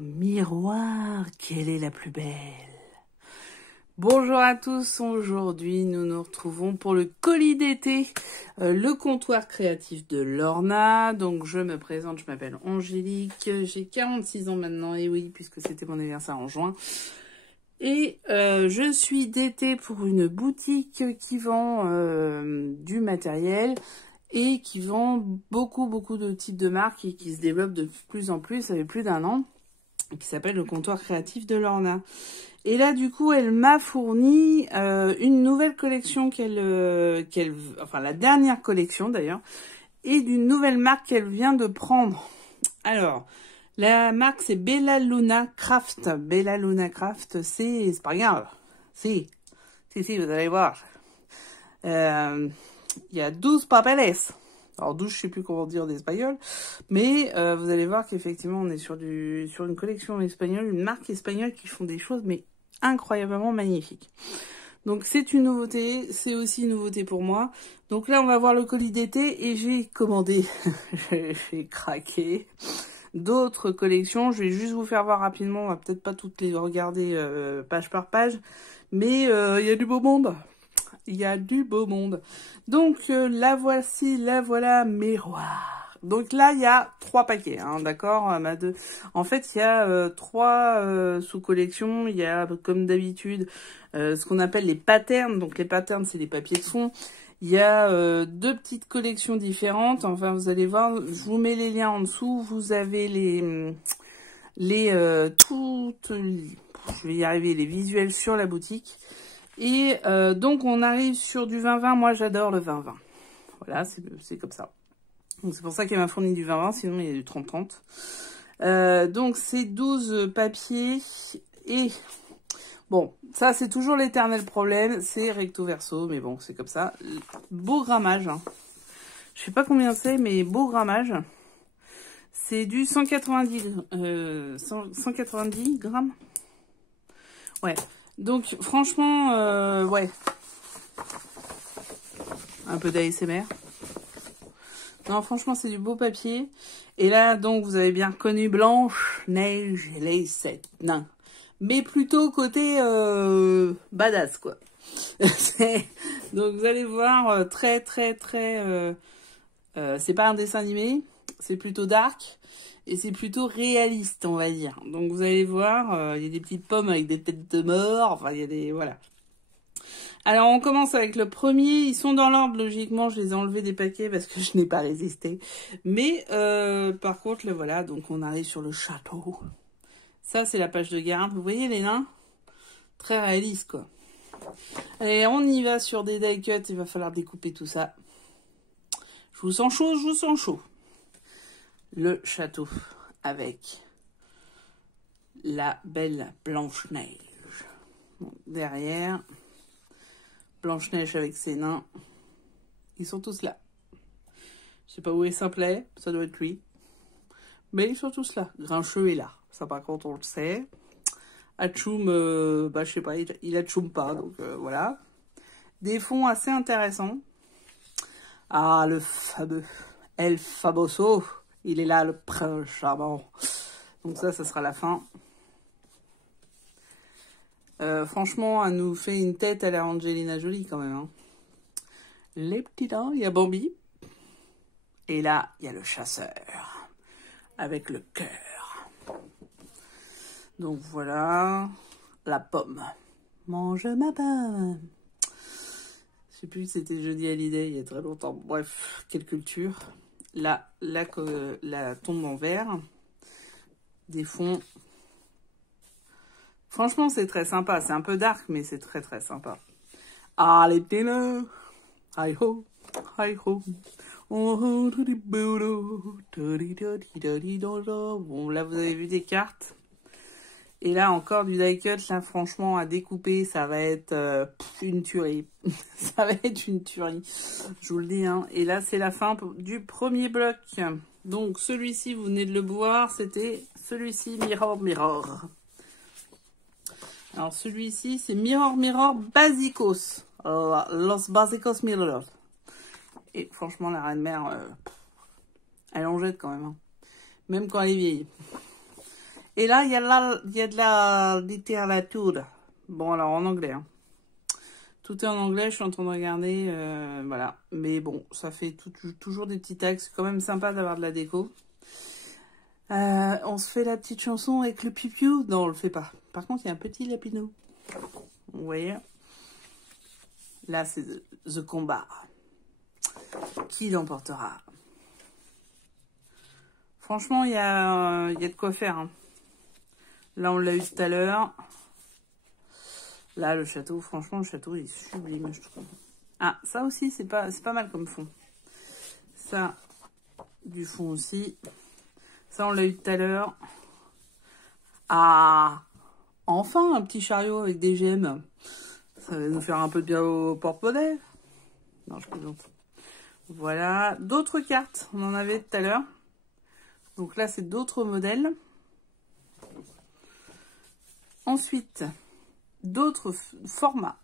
miroir, quelle est la plus belle? Bonjour à tous, aujourd'hui nous nous retrouvons pour le colis d'été, le comptoir créatif de Lorna. Donc je me présente, je m'appelle Angélique, j'ai 46 ans maintenant, et oui, puisque c'était mon anniversaire en juin. Et je suis d'été pour une boutique qui vend du matériel et qui vend beaucoup de types de marques et qui se développe de plus en plus, ça fait plus d'1 an, qui s'appelle le comptoir créatif de Lorna. Et là, du coup, elle m'a fourni une nouvelle collection enfin la dernière collection d'ailleurs, et d'une nouvelle marque qu'elle vient de prendre. Alors, la marque c'est Bella Luna Craft. Bella Luna Craft, c'est pas grave. Si, vous allez voir. Il y a 12 papeles. Alors 12, je sais plus comment dire d'espagnol, mais vous allez voir qu'effectivement on est sur une collection espagnole, une marque espagnole qui font des choses mais incroyablement magnifiques. Donc c'est une nouveauté, c'est aussi une nouveauté pour moi. Donc là on va voir le colis d'été et j'ai commandé, j'ai craqué d'autres collections. Je vais juste vous faire voir rapidement, on va peut-être pas toutes les regarder page par page, mais il y a du beau monde. Il y a du beau monde. Donc, la voici, la voilà, miroir. Donc là, il y a 3 paquets, hein, d'accord. En fait, il y a 3 sous-collections. Il y a, comme d'habitude, ce qu'on appelle les patterns. Donc, les patterns, c'est les papiers de fond. Il y a 2 petites collections différentes. Enfin, vous allez voir, je vous mets les liens en dessous. Vous avez je vais y arriver, les visuels sur la boutique. Et donc on arrive sur du 20-20, moi j'adore le 20-20. Voilà, c'est comme ça. Donc c'est pour ça qu'elle m'a fourni du 20-20, sinon il y a du 30-30. Donc c'est 12 papiers et bon, ça c'est toujours l'éternel problème, c'est recto verso, mais bon c'est comme ça. Beau grammage, hein. Je sais pas combien c'est, mais beau grammage. C'est du 190 grammes. Ouais. Donc, franchement, ouais. Un peu d'ASMR. Non, franchement, c'est du beau papier. Et là, donc, vous avez bien reconnu Blanche-Neige et les 7 nains. Mais plutôt côté badass, quoi. Donc, vous allez voir, très... c'est pas un dessin animé, c'est plutôt dark. Et c'est plutôt réaliste, on va dire. Donc, vous allez voir, il y a des petites pommes avec des têtes de mort. Enfin, il y a des... Voilà. Alors, on commence avec le premier. Ils sont dans l'ordre, logiquement. Je les ai enlevés des paquets parce que je n'ai pas résisté. Mais, par contre, le voilà. Donc, on arrive sur le château. Ça, c'est la page de garde. Vous voyez les nains? Très réaliste, quoi. Allez, on y va sur des die cuts. Il va falloir découper tout ça. Je vous sens chaud, je vous sens chaud. Le château avec la belle Blanche-Neige. Bon, derrière, Blanche-Neige avec ses nains. Ils sont tous là. Je sais pas où est Simplet, ça doit être lui. Mais ils sont tous là. Grincheux est là. Ça par contre on le sait. Atchoum, je sais pas, il atchoum pas, donc voilà. Des fonds assez intéressants. Ah, le fameux El Famoso. Il est là, le prince charmant. Donc ça sera la fin. Franchement, elle nous fait une tête à la Angelina Jolie quand même. Hein. Les petits dents, il y a Bambi. Et là, il y a le chasseur. Avec le cœur. Donc voilà. La pomme. Mange ma pomme. Je sais plus si c'était Jeudi Hallyday il y a très longtemps. Bref, quelle culture. Là, la tombe en verre, des fonds. Franchement, c'est très sympa. C'est un peu dark, mais c'est très sympa. Ah, les ténors. Hi ho, hi ho. Bon, là, vous avez vu des cartes. Et là, encore du die cut. Là, franchement, à découper, ça va être une tuerie. Ça va être une tuerie. Je vous le dis, hein. Et là, c'est la fin du premier bloc. Donc, celui-ci, vous venez de le voir, c'était celui-ci, Mirror. Alors, celui-ci, c'est Mirror Basicos. Los Basicos Mirror. Et franchement, la reine-mère, elle en jette quand même. Hein. Même quand elle est vieille. Et là, il y a de la littérature. Bon, alors en anglais. Hein. Tout est en anglais, je suis en train de regarder. Voilà. Mais bon, ça fait toujours des petits tags. C'est quand même sympa d'avoir de la déco. On se fait la petite chanson avec le pipiou. Non, on le fait pas. Par contre, il y a un petit lapinou. Vous voyez? Là, c'est The Combat. Qui l'emportera? Franchement, il y a de quoi faire. Hein. Là, on l'a eu tout à l'heure. Là, le château, franchement, le château, il est sublime, je trouve. Ah, ça aussi, c'est pas mal comme fond. Ça, du fond aussi. Ça, on l'a eu tout à l'heure. Ah, enfin, un petit chariot avec des gemmes. Ça va nous faire un peu de bien au porte-monnaie. Non, je plaisante. Voilà, d'autres cartes. On en avait tout à l'heure. Donc là, c'est d'autres modèles. Ensuite, d'autres formats.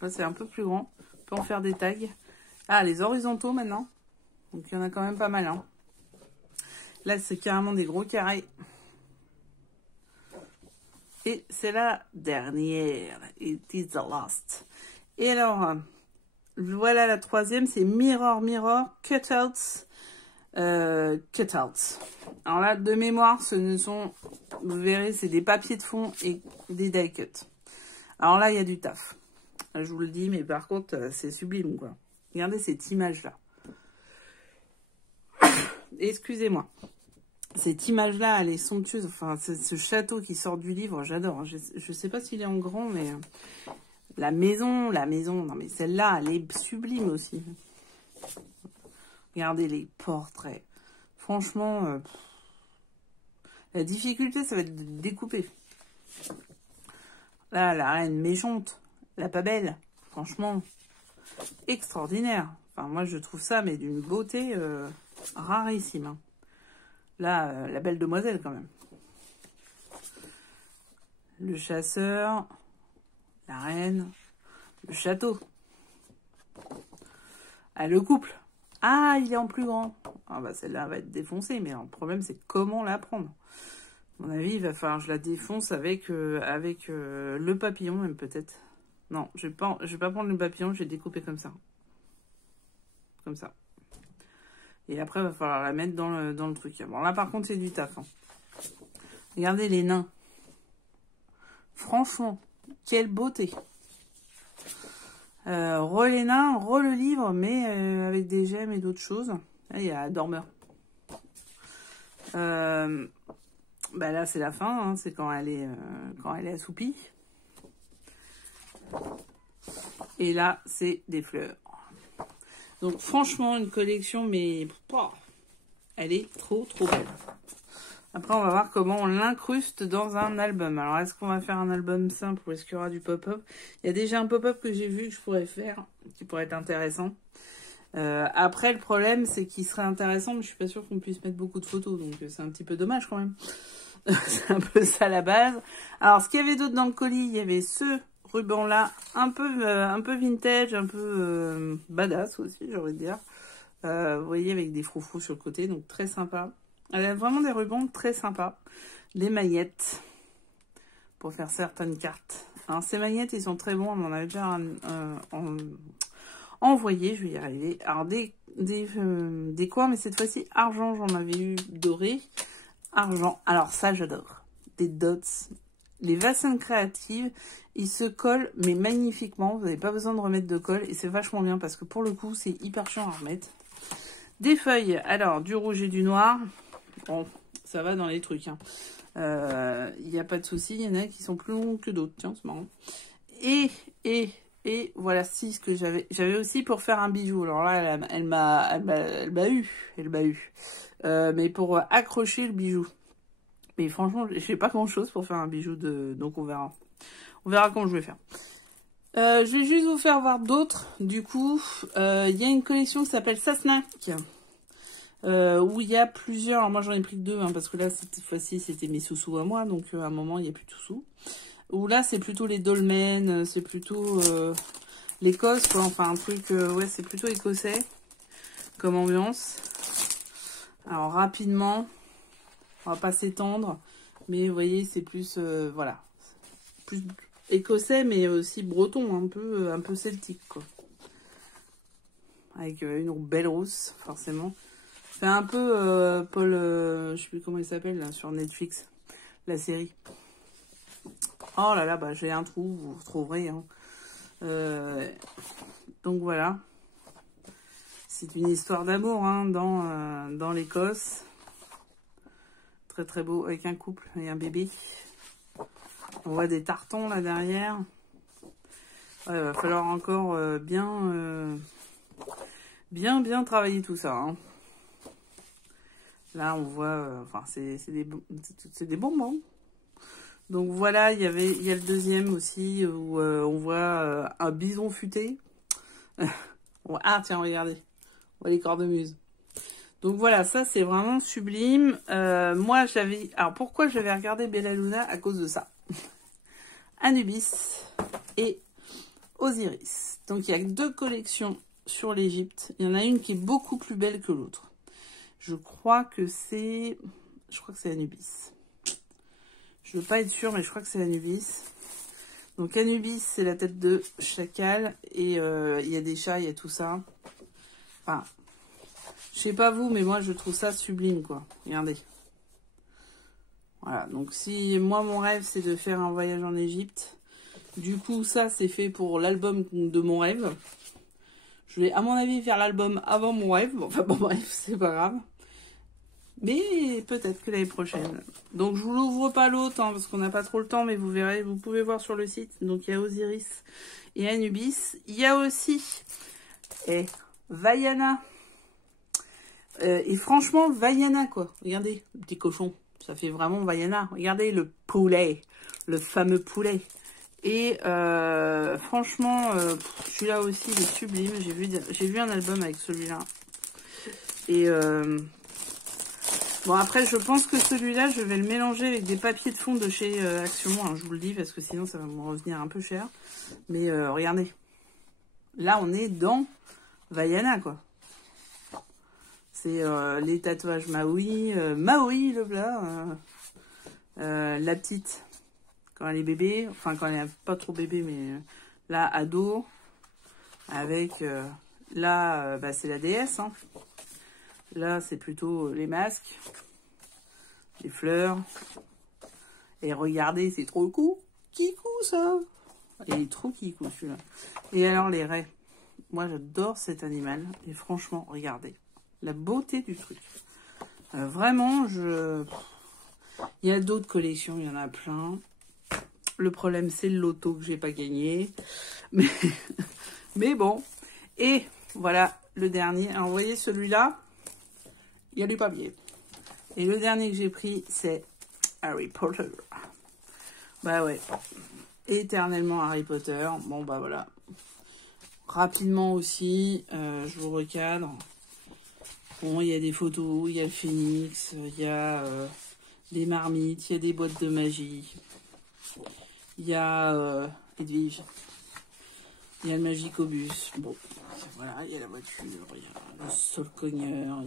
Là, c'est un peu plus grand. On peut en faire des tags. Ah, les horizontaux maintenant. Donc, il y en a quand même pas mal. Hein. Là, c'est carrément des gros carrés. Et c'est la dernière. It is the last. Et alors, voilà la troisième. C'est Mirror Mirror Cutouts. Cutouts. Alors là, de mémoire, ce ne sont... Vous verrez, c'est des papiers de fond et des die cuts. Alors là, il y a du taf. Je vous le dis, mais par contre, c'est sublime, quoi. Regardez cette image-là. Excusez-moi. Cette image-là, elle est somptueuse. Enfin, ce château qui sort du livre, j'adore. Je ne sais pas s'il est en grand, mais... la maison. Non, mais celle-là, elle est sublime aussi. Regardez les portraits. Franchement, la difficulté, ça va être de découper. Là, la reine méchante, la pas belle. Franchement, extraordinaire. Enfin, moi, je trouve ça, mais d'une beauté rarissime. Hein. Là, la belle demoiselle, quand même. Le chasseur, la reine, le château. Ah, le couple. Ah, il est en plus grand. Ah, bah, celle-là va être défoncée, mais le problème, c'est comment la prendre. À mon avis, il va falloir que je la défonce avec le papillon, même peut-être. Non, je vais pas prendre le papillon, je vais découper comme ça. Comme ça. Et après, il va falloir la mettre dans le truc. Bon, là, par contre, c'est du taf. Hein. Regardez les nains. Franchement, quelle beauté. Re les nains, re le livre, mais avec des gemmes et d'autres choses. Là, il y a dormeur. Bah là, c'est la fin. Hein, c'est quand elle est assoupie. Et là, c'est des fleurs. Donc, franchement, une collection, mais... elle est trop, trop belle. Après, on va voir comment on l'incruste dans un album. Alors, est-ce qu'on va faire un album simple ou est-ce qu'il y aura du pop-up? Il y a déjà un pop-up que j'ai vu que je pourrais faire, qui pourrait être intéressant. Après, le problème, c'est qu'il serait intéressant, mais je suis pas sûre qu'on puisse mettre beaucoup de photos. Donc, c'est un petit peu dommage quand même. C'est un peu ça la base. Alors, ce qu'il y avait d'autre dans le colis, il y avait ce ruban-là, un peu vintage, un peu badass aussi, j'ai envie de dire. Vous voyez, avec des froufrous sur le côté, donc très sympa. Elle a vraiment des rubans très sympas. Les maillettes pour faire certaines cartes. Alors, ces maillettes, ils sont très bons. On m'en avait déjà envoyé. Je vais y arriver. Alors, des coins, mais cette fois-ci, argent. J'en avais eu doré. Argent. Alors, ça, j'adore. Des dots. Les Vassines créatives, ils se collent, mais magnifiquement. Vous n'avez pas besoin de remettre de colle. Et c'est vachement bien parce que pour le coup, c'est hyper chiant à remettre. Des feuilles. Alors, du rouge et du noir. Bon, ça va dans les trucs. Hein. Y a pas de souci. Il y en a qui sont plus longs que d'autres. Tiens, c'est marrant. Et voilà, si, ce que j'avais aussi pour faire un bijou. Alors là, elle m'a eu. Mais pour accrocher le bijou. Mais franchement, j'ai pas grand chose pour faire un bijou donc on verra. On verra comment je vais faire. Je vais juste vous faire voir d'autres. Du coup, il y a une collection qui s'appelle Sasnak. Où il y a plusieurs. Alors moi j'en ai pris que deux, hein, parce que là, cette fois-ci, c'était mes sous-sous à moi. Donc à un moment, il n'y a plus de sous-sous. Où là, c'est plutôt les dolmens, c'est plutôt l'Écosse, quoi. Enfin, un truc, ouais, c'est plutôt écossais comme ambiance. Alors rapidement, on va pas s'étendre. Mais vous voyez, c'est plus, voilà, plus écossais, mais aussi breton, un peu celtique, quoi. Avec une belle rousse, forcément. C'est un peu Paul, je sais plus comment il s'appelle, là, sur Netflix, la série. Oh là là, bah j'ai un trou, vous retrouverez. Hein. Donc voilà. C'est une histoire d'amour hein, dans l'Écosse. Très très beau, avec un couple et un bébé. On voit des tartons là derrière. Ouais, va falloir encore bien travailler tout ça. Hein. Là, on voit, enfin, c'est des bonbons. Donc voilà, il y a le deuxième aussi où on voit un bison futé. Ah tiens, regardez, on voit les cornemuses. Donc voilà, ça c'est vraiment sublime. Moi, alors pourquoi j'avais regardé Bella Luna? À cause de ça. Anubis et Osiris. Donc il y a 2 collections sur l'Égypte. Il y en a une qui est beaucoup plus belle que l'autre. Je crois que c'est Anubis. Je veux pas être sûre, mais je crois que c'est Anubis. Donc Anubis, c'est la tête de chacal. Et il y a des chats, il y a tout ça. Enfin, je sais pas vous, mais moi je trouve ça sublime, quoi. Regardez. Voilà, donc si moi mon rêve c'est de faire un voyage en Égypte. Du coup, ça c'est fait pour l'album de mon rêve. Je vais, à mon avis, faire l'album avant mon rêve. Bon, enfin bon, bref, c'est pas grave. Mais peut-être que l'année prochaine. Donc je vous l'ouvre pas l'autre hein, parce qu'on n'a pas trop le temps, mais vous verrez, vous pouvez voir sur le site. Donc il y a Osiris et Anubis. Il y a aussi Vaiana. Et franchement, Vaiana quoi. Regardez, le petit cochon. Ça fait vraiment Vaiana. Regardez le poulet, le fameux poulet. Et franchement, celui-là aussi, il est sublime. J'ai vu un album avec celui-là. Et bon, après, je pense que celui-là, je vais le mélanger avec des papiers de fond de chez Action. Hein, je vous le dis, parce que sinon, ça va me revenir un peu cher. Mais regardez. Là, on est dans Vaiana, quoi. C'est les tatouages Maui. Maui, le plat. La petite, quand elle est bébé. Enfin, quand elle n'est pas trop bébé, mais là, ado. Avec... là, bah, c'est la déesse, hein. Là, c'est plutôt les masques, les fleurs. Et regardez, c'est trop cool. Kikou, ça. Il est trop kikou, celui-là. Et alors, les raies. Moi, j'adore cet animal. Et franchement, regardez. La beauté du truc. Vraiment, il y a d'autres collections, il y en a plein. Le problème, c'est le loto que j'ai pas gagné. Mais bon. Et voilà, le dernier. Alors, vous voyez, celui-là. Il y a du papier. Et le dernier que j'ai pris, c'est Harry Potter. Bah ouais. Éternellement Harry Potter. Bon, bah voilà. Rapidement aussi, je vous recadre. Bon, il y a des photos, il y a le phénix, il y a des marmites, il y a des boîtes de magie. Il y a Edwige. Il y a le Magicobus. Bon, voilà, il y a la voiture, il y a le solcogneur,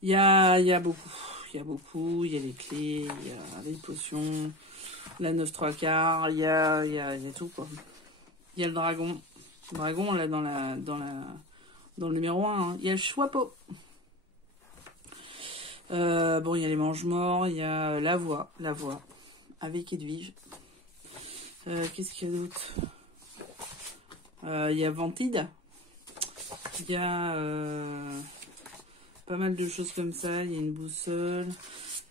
il y a beaucoup. Il y a beaucoup, il y a les clés, il y a les potions, la 9/3/4, il y a tout quoi. Il y a le dragon. Le dragon là dans le numéro 1. Hein. Il y a le Choixpeau. Bon, il y a les mange-morts, il y a la voix avec Edwige. Qu'est-ce qu'il y a d'autre? Il y a Vantide. Il y a pas mal de choses comme ça. Il y a une boussole.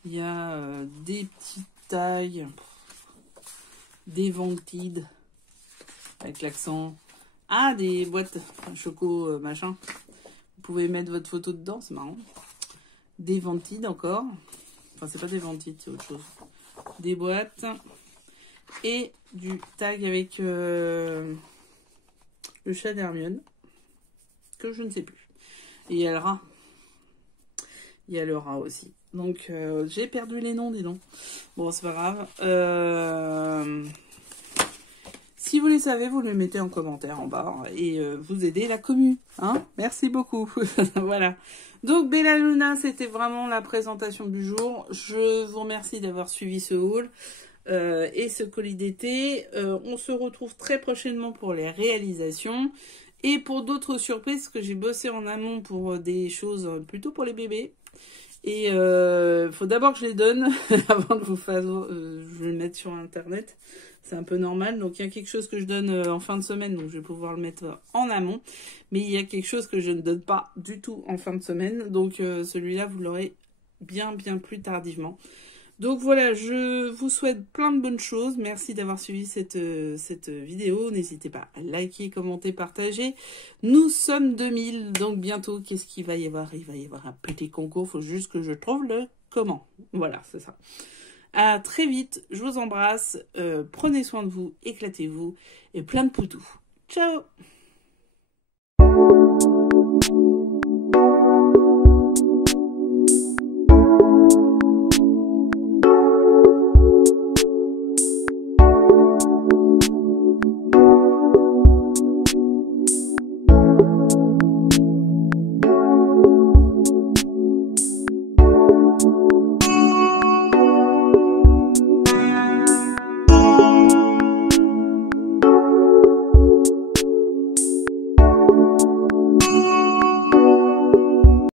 Il y a des petites tailles. Des Vantides. Avec l'accent. Ah, des boîtes choco machin. Vous pouvez mettre votre photo dedans, c'est marrant. Des Vantides encore. Enfin, c'est pas des Vantides, c'est autre chose. Des boîtes. Et du tag avec le chat d'Hermione. Que je ne sais plus. Et il y a le rat. Il y a le rat aussi. Donc, j'ai perdu les noms, dis donc. Bon, c'est pas grave. Si vous les savez, vous les mettez en commentaire en bas et vous aidez la commu. Hein, merci beaucoup. Voilà. Donc Bella Luna, c'était vraiment la présentation du jour. Je vous remercie d'avoir suivi ce haul et ce colis d'été. On se retrouve très prochainement pour les réalisations et pour d'autres surprises, parce que j'ai bossé en amont pour des choses plutôt pour les bébés. Et faut d'abord que je les donne avant de vous faire, je vais le mettre sur internet. C'est un peu normal. Donc il y a quelque chose que je donne en fin de semaine, donc je vais pouvoir le mettre en amont. Mais il y a quelque chose que je ne donne pas du tout en fin de semaine. Donc celui-là, vous l'aurez bien plus tardivement. Donc voilà, je vous souhaite plein de bonnes choses. Merci d'avoir suivi cette vidéo. N'hésitez pas à liker, commenter, partager. Nous sommes 2000, donc bientôt, qu'est-ce qu'il va y avoir? Il va y avoir un petit concours. Il faut juste que je trouve le comment. Voilà, c'est ça. À très vite, je vous embrasse. Prenez soin de vous, éclatez-vous et plein de poutous. Ciao!